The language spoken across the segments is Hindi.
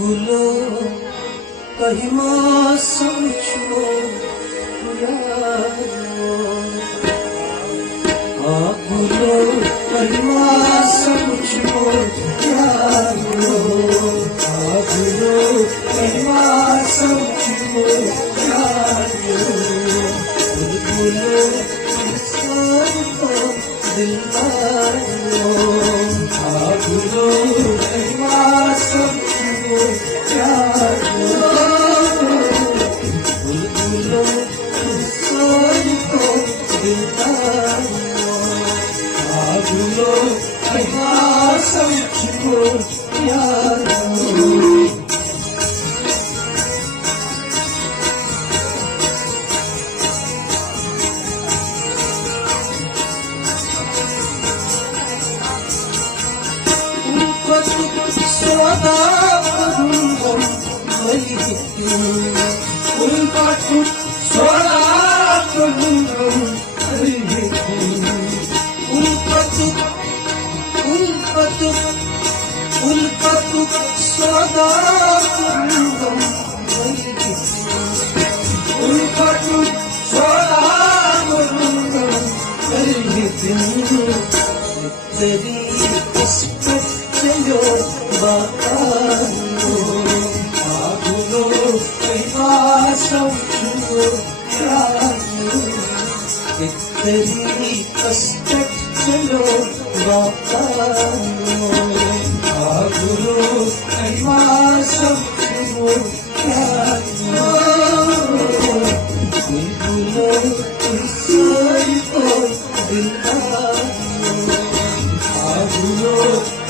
गुलो कहीं मौसम छो गुलो कहीं मौसम छो गुलो कहीं मौसम छो गुलो दिलदार गुलो कहीं मौसम छो बुलबुलो सबको दिलदार गुलो कहीं मौसम छो प्यार सौदा करूंगा उनका कुछ सौदा करूंगा उनका कुछ सौदा करूंगा उनका कुछ सौदा करूंगा तेरी किस्मत चलो बताओ गुलो कहीं मौसम छो तेरी किस्मत चलो बताओ गुलो कहीं मौसम छो बुलबुलो सबको दिलदार गुलो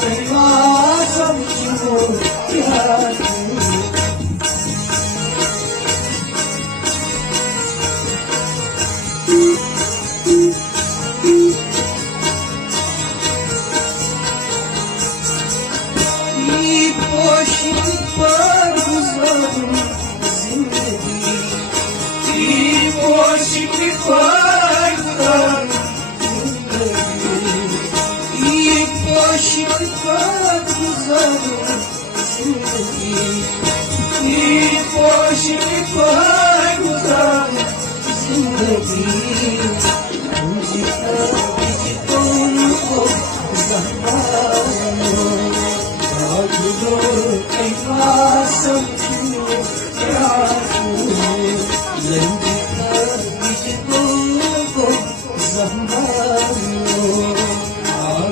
कहीं मौसम छो प्यार पोशिक पर गुजारूं जिंदगी पोशिक पर गुजारूं पोशिक पर गुजारूं जिंदगी पोशिक पर गुजारूं जिंदगी मुझको गुलो कहीं मौसम छो मुझको संभालो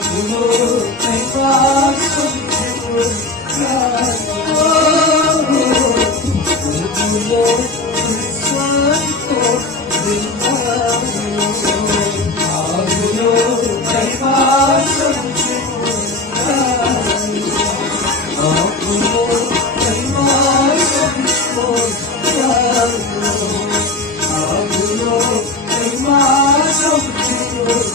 गुलो कहीं मौसम छो गुलो सबको दिलदार गुलो कहीं मौसम छो गुलो कहीं मौसम छो गुलो कहीं मौसम छो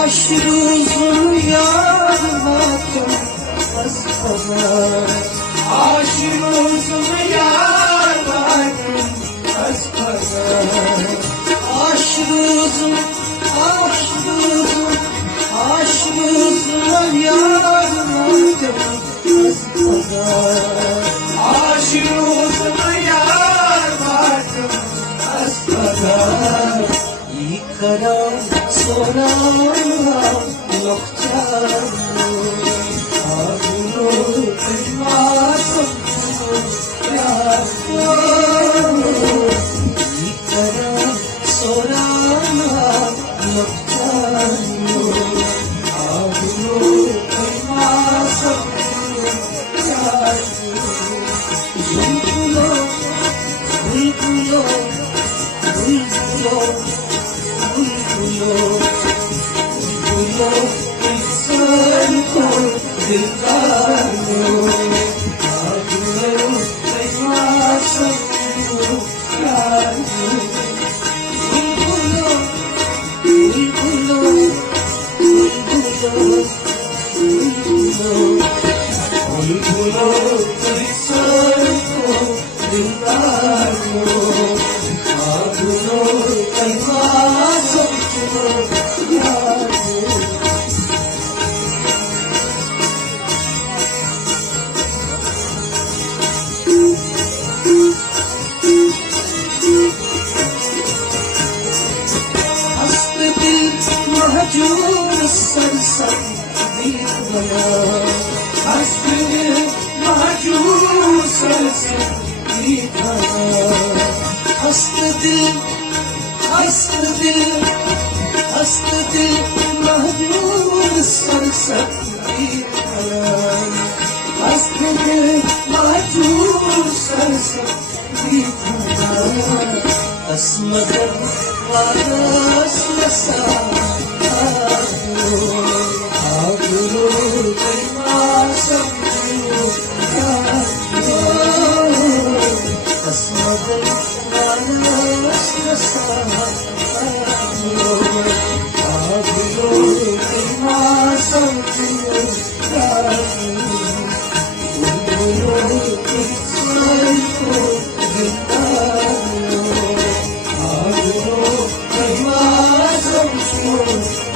आशरूज़ुम याद मातम अस्पताल आशरूज़ुम याद मातम अस्पताल आशरूज़ुम याद मातम अस्पताल आशरूज़ुम याद मातम अस्पताल İkram sorana loktan Ağulu kılmasın İkram sorana loktan Ağulu kılmasın Bulbulo Bulbulo Bulbulo गुलो सबको दिलदार गुलो कहीं मौसम छो बुलबुलो बुलबुलो बुलबुलो सबको दिलदार को आगुनो कैवासम को याद महजूर सरसर दीप गया हस्त दिल महजूर सरसर दीप गया हस्त दिल महजूर सरसर दीप गया हस्त दिल महजूर सरसर दीप गया अस्मद वारस लसा Oh